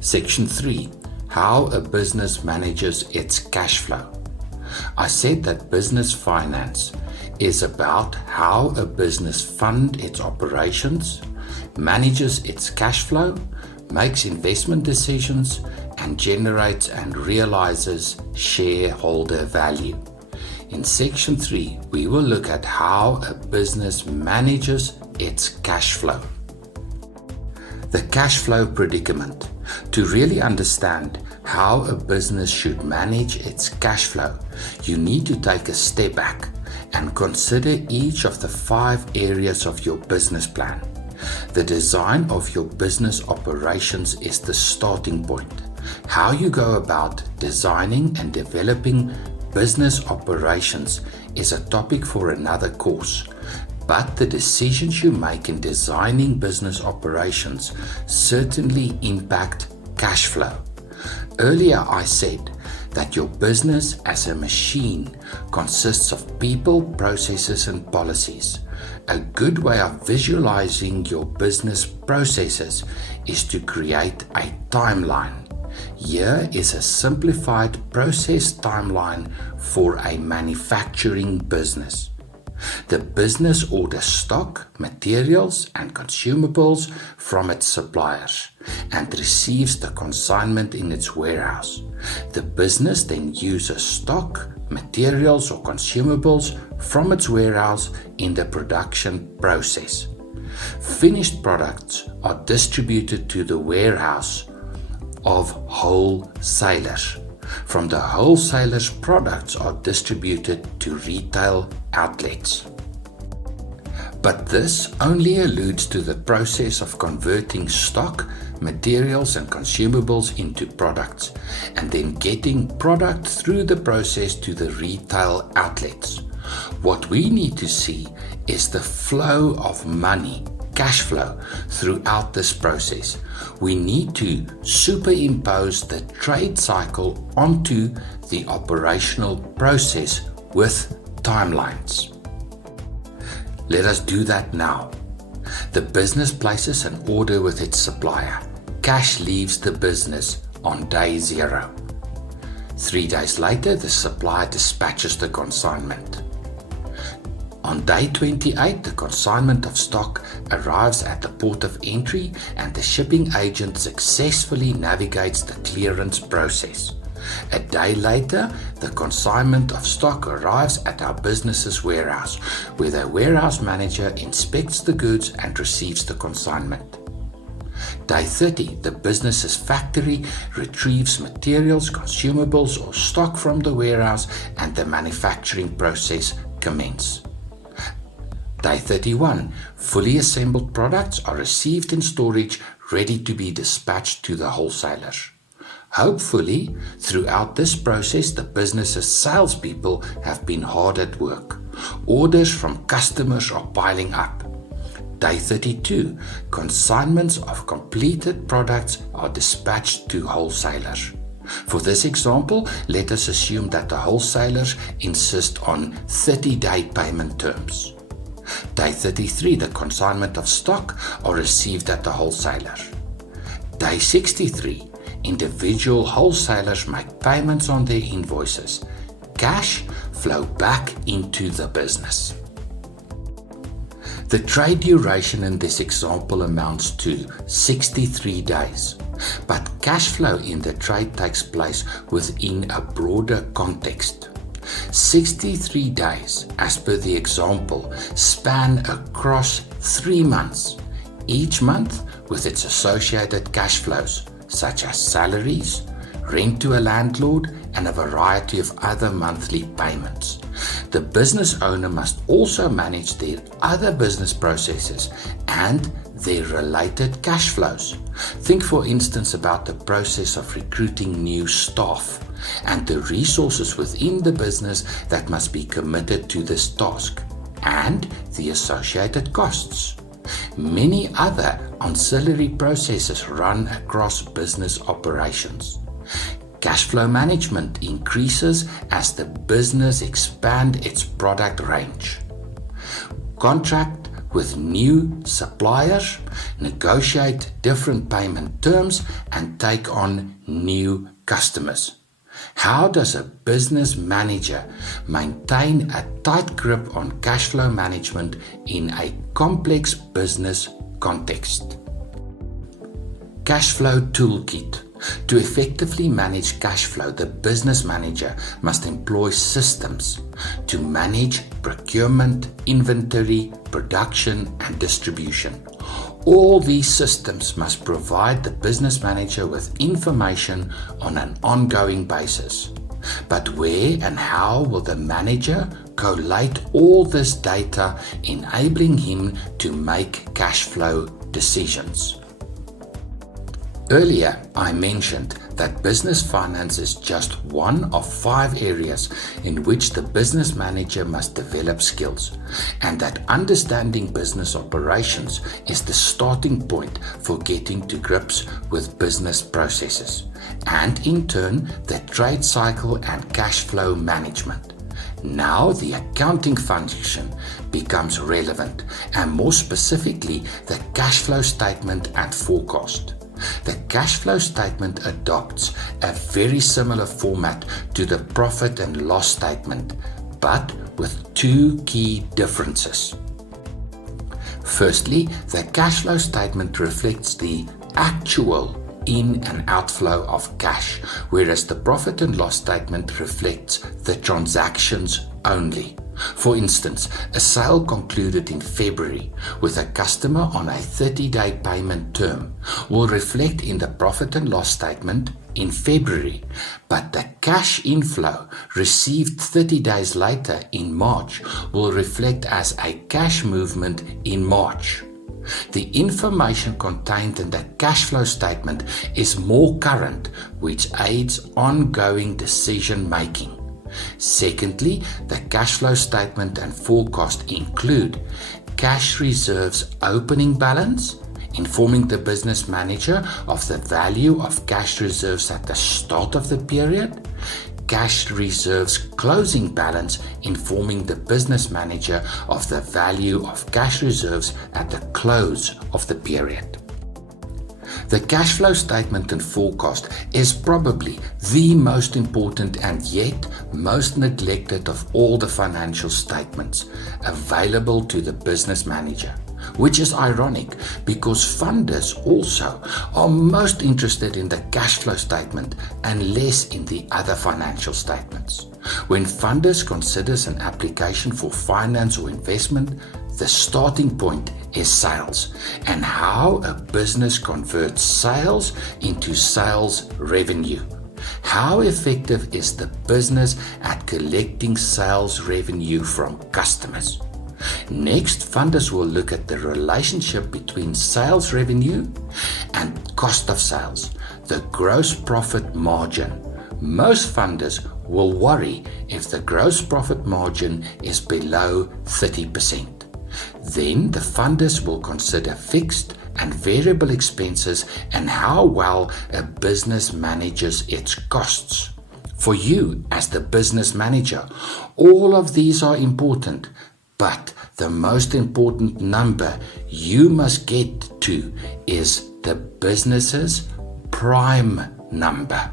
Section 3. How a business manages its cash flow. I said that business finance is about how a business funds its operations, manages its cash flow, makes investment decisions, and generates and realizes shareholder value. In Section 3, we will look at how a business manages its cash flow. The cash flow predicament. To really understand how a business should manage its cash flow, you need to take a step back and consider each of the 5 areas of your business plan. The design of your business operations is the starting point. How you go about designing and developing business operations is a topic for another course. But the decisions you make in designing business operations certainly impact cash flow. Earlier I said that your business as a machine consists of people, processes, and policies. A good way of visualizing your business processes is to create a timeline. Here is a simplified process timeline for a manufacturing business. The business orders stock, materials, and consumables from its suppliers and receives the consignment in its warehouse. The business then uses stock, materials, or consumables from its warehouse in the production process. Finished products are distributed to the warehouse of wholesalers. From the wholesalers, products are distributed to retail outlets. But this only alludes to the process of converting stock, materials, and consumables into products, and then getting product through the process to the retail outlets. What we need to see is the flow of money, cash flow, throughout this process. We need to superimpose the trade cycle onto the operational process with timelines. Let us do that now. The business places an order with its supplier. Cash leaves the business on day 0. 3 days later, the supplier dispatches the consignment. On day 28, the consignment of stock arrives at the port of entry and the shipping agent successfully navigates the clearance process. A day later, the consignment of stock arrives at our business's warehouse, where the warehouse manager inspects the goods and receives the consignment. Day 30, the business's factory retrieves materials, consumables, or stock from the warehouse and the manufacturing process commences. Day 31, fully assembled products are received in storage, ready to be dispatched to the wholesalers. Hopefully, throughout this process, the business's salespeople have been hard at work. Orders from customers are piling up. Day 32, consignments of completed products are dispatched to wholesalers. For this example, let us assume that the wholesalers insist on 30-day payment terms. Day 33, the consignment of stock are received at the wholesaler. Day 63, individual wholesalers make payments on their invoices. Cash flow back into the business. The trade duration in this example amounts to 63 days, but cash flow in the trade takes place within a broader context. 63 days, as per the example, span across 3 months, each month with its associated cash flows, such as salaries, rent to a landlord, and a variety of other monthly payments. The business owner must also manage their other business processes and their related cash flows. Think, for instance, about the process of recruiting new staff and the resources within the business that must be committed to this task, and the associated costs. Many other ancillary processes run across business operations. Cash flow management increases as the business expands its product range. Contract with new suppliers, negotiate different payment terms, and take on new customers? How does a business manager maintain a tight grip on cash flow management in a complex business context? Cash flow toolkit. To effectively manage cash flow, the business manager must employ systems to manage procurement, inventory, production, and distribution. All these systems must provide the business manager with information on an ongoing basis. But where and how will the manager collate all this data, enabling him to make cash flow decisions? Earlier, I mentioned that business finance is just one of 5 areas in which the business manager must develop skills, and that understanding business operations is the starting point for getting to grips with business processes, and in turn, the trade cycle and cash flow management. Now the accounting function becomes relevant, and more specifically, the cash flow statement and forecast. The cash flow statement adopts a very similar format to the profit and loss statement, but with 2 key differences. Firstly, the cash flow statement reflects the actual in and outflow of cash, whereas the profit and loss statement reflects the transactions only. For instance, a sale concluded in February with a customer on a 30-day payment term will reflect in the profit and loss statement in February, but the cash inflow received 30 days later in March will reflect as a cash movement in March. The information contained in the cash flow statement is more current, which aids ongoing decision making. Secondly, the cash flow statement and forecast include cash reserves opening balance, informing the business manager of the value of cash reserves at the start of the period, cash reserves closing balance, informing the business manager of the value of cash reserves at the close of the period. The cash flow statement and forecast is probably the most important and yet most neglected of all the financial statements available to the business manager, which is ironic because funders also are most interested in the cash flow statement and less in the other financial statements. When funders considers an application for finance or investment, the starting point is sales and how a business converts sales into sales revenue. How effective is the business at collecting sales revenue from customers? Next, funders will look at the relationship between sales revenue and cost of sales, the gross profit margin. Most funders will worry if the gross profit margin is below 30%. Then the funders will consider fixed and variable expenses and how well a business manages its costs. For you as the business manager, all of these are important, but the most important number you must get to is the business's prime number.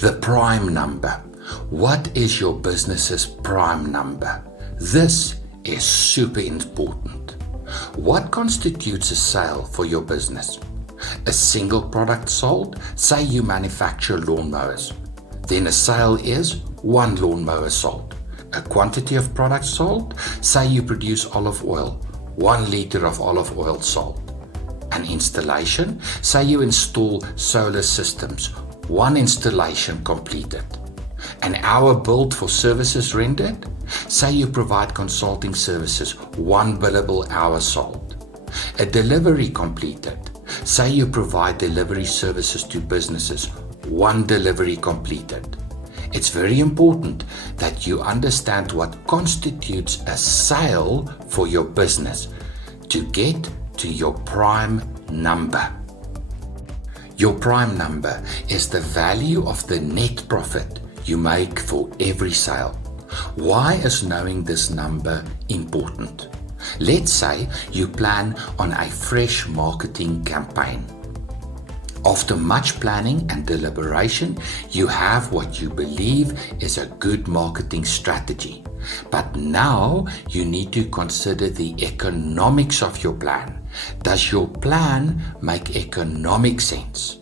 The prime number. What is your business's prime number? This is super important. What constitutes a sale for your business? A single product sold? Say you manufacture lawnmowers. Then a sale is 1 lawnmower sold. A quantity of products sold? Say you produce olive oil. 1 liter of olive oil sold. An installation? Say you install solar systems. 1 installation completed. An hour billed for services rendered? Say you provide consulting services, 1 billable hour sold. A delivery completed. Say you provide delivery services to businesses, 1 delivery completed. It's very important that you understand what constitutes a sale for your business to get to your prime number. Your prime number is the value of the net profit you make for every sale. Why is knowing this number important? Let's say you plan on a fresh marketing campaign. After much planning and deliberation, you have what you believe is a good marketing strategy. But now you need to consider the economics of your plan. Does your plan make economic sense?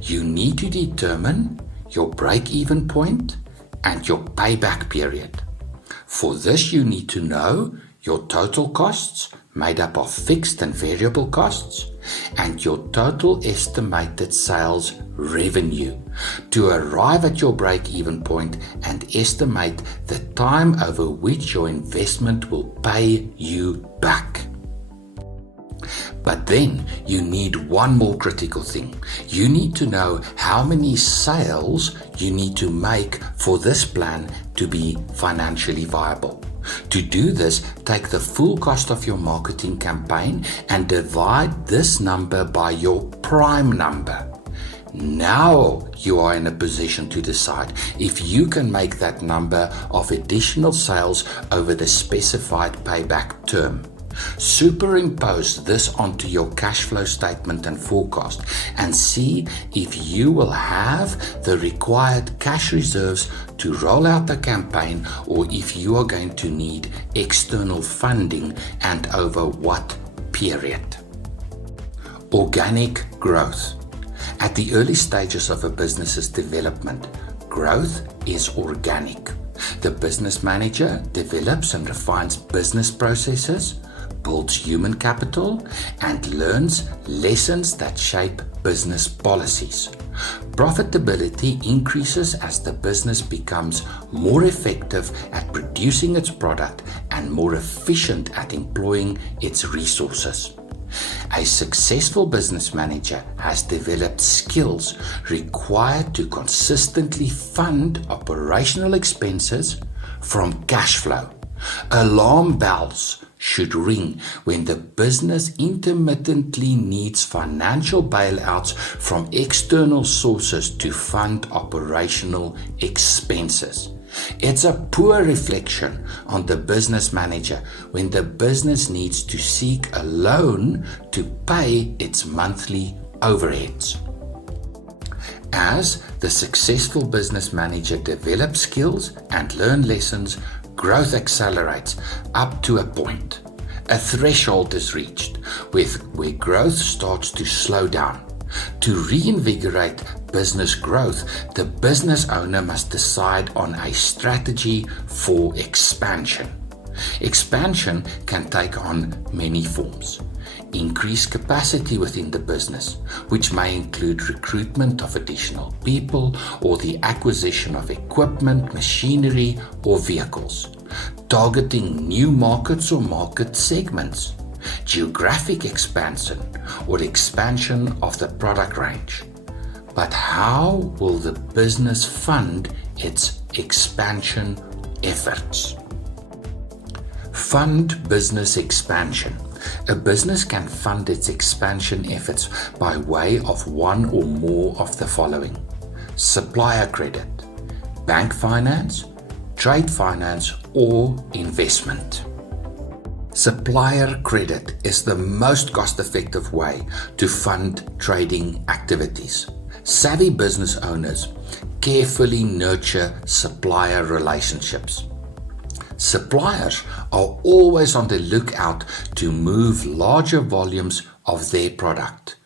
You need to determine your break-even point and your payback period. For this, you need to know your total costs, made up of fixed and variable costs, and your total estimated sales revenue to arrive at your break-even point and estimate the time over which your investment will pay you back. But then you need one more critical thing. You need to know how many sales you need to make for this plan to be financially viable. To do this, take the full cost of your marketing campaign and divide this number by your prime number. Now you are in a position to decide if you can make that number of additional sales over the specified payback term. Superimpose this onto your cash flow statement and forecast and see if you will have the required cash reserves to roll out the campaign, or if you are going to need external funding and over what period. Organic growth. At the early stages of a business's development, growth is organic. The business manager develops and refines business processes, builds human capital, and learns lessons that shape business policies. Profitability increases as the business becomes more effective at producing its product and more efficient at employing its resources. A successful business manager has developed skills required to consistently fund operational expenses from cash flow. Alarm bells should ring when the business intermittently needs financial bailouts from external sources to fund operational expenses. It's a poor reflection on the business manager when the business needs to seek a loan to pay its monthly overheads. As the successful business manager develops skills and learns lessons, growth accelerates up to a point. A threshold is reached where growth starts to slow down. To reinvigorate business growth, the business owner must decide on a strategy for expansion. Expansion can take on many forms. Increase capacity within the business, which may include recruitment of additional people or the acquisition of equipment, machinery, or vehicles. Targeting new markets or market segments. Geographic expansion or expansion of the product range. But how will the business fund its expansion efforts? Fund business expansion. A business can fund its expansion efforts by way of one or more of the following: supplier credit, bank finance, trade finance, or investment. Supplier credit is the most cost-effective way to fund trading activities. Savvy business owners carefully nurture supplier relationships. Suppliers are always on the lookout to move larger volumes of their product.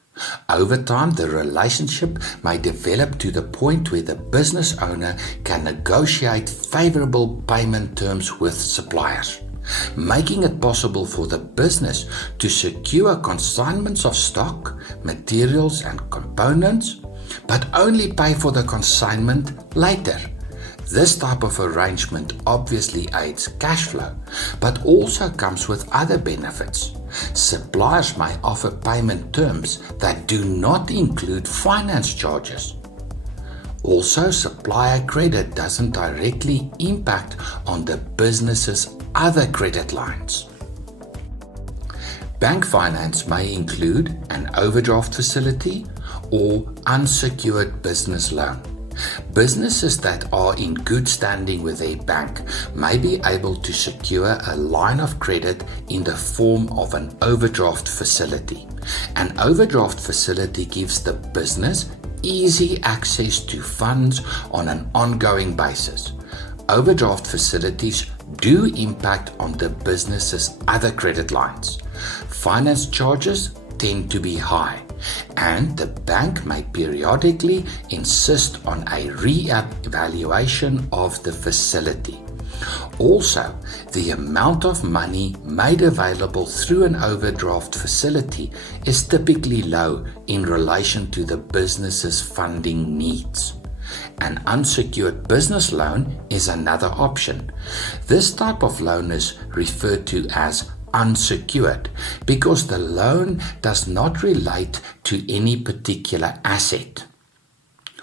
Over time, the relationship may develop to the point where the business owner can negotiate favorable payment terms with suppliers, making it possible for the business to secure consignments of stock, materials, and components, but only pay for the consignment later. This type of arrangement obviously aids cash flow, but also comes with other benefits. Suppliers may offer payment terms that do not include finance charges. Also, supplier credit doesn't directly impact on the business's other credit lines. Bank finance may include an overdraft facility or unsecured business loan. Businesses that are in good standing with their bank may be able to secure a line of credit in the form of an overdraft facility. An overdraft facility gives the business easy access to funds on an ongoing basis. Overdraft facilities do impact on the business's other credit lines. Finance charges tend to be high, and the bank may periodically insist on a re-evaluation of the facility. Also, the amount of money made available through an overdraft facility is typically low in relation to the business's funding needs. An unsecured business loan is another option. This type of loan is referred to as unsecured because the loan does not relate to any particular asset.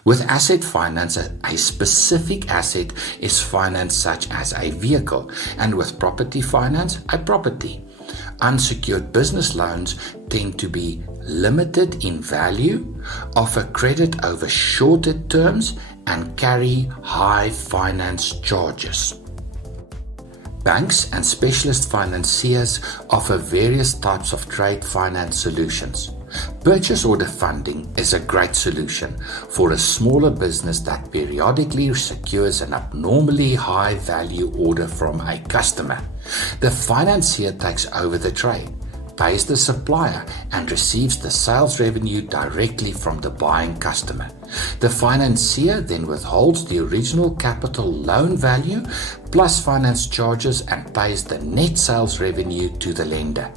With asset finance, a specific asset is financed, such as a vehicle, and with property finance, a property. Unsecured business loans tend to be limited in value, offer credit over shorter terms, and carry high finance charges. Banks and specialist financiers offer various types of trade finance solutions. Purchase order funding is a great solution for a smaller business that periodically secures an abnormally high value order from a customer. The financier takes over the trade, pays the supplier, and receives the sales revenue directly from the buying customer. The financier then withholds the original capital loan value plus finance charges and pays the net sales revenue to the lender.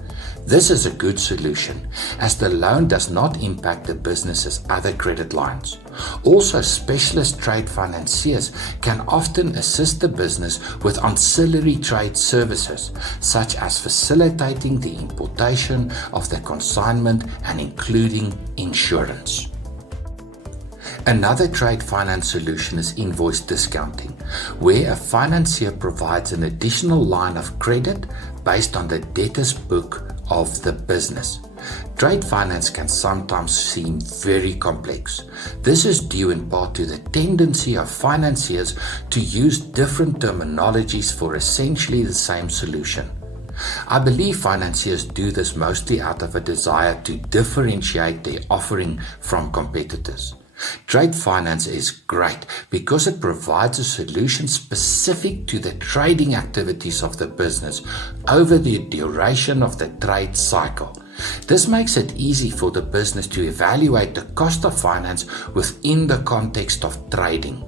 This is a good solution, as the loan does not impact the business's other credit lines. Also, specialist trade financiers can often assist the business with ancillary trade services, such as facilitating the importation of the consignment and including insurance. Another trade finance solution is invoice discounting, where a financier provides an additional line of credit based on the debtor's book of the business. Trade finance can sometimes seem very complex. This is due in part to the tendency of financiers to use different terminologies for essentially the same solution. I believe financiers do this mostly out of a desire to differentiate their offering from competitors. Trade finance is great because it provides a solution specific to the trading activities of the business over the duration of the trade cycle. This makes it easy for the business to evaluate the cost of finance within the context of trading.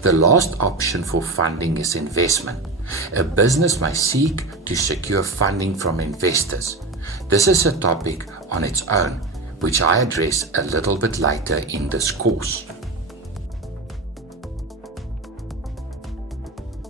The last option for funding is investment. A business may seek to secure funding from investors. This is a topic on its own, which I address a little bit later in this course.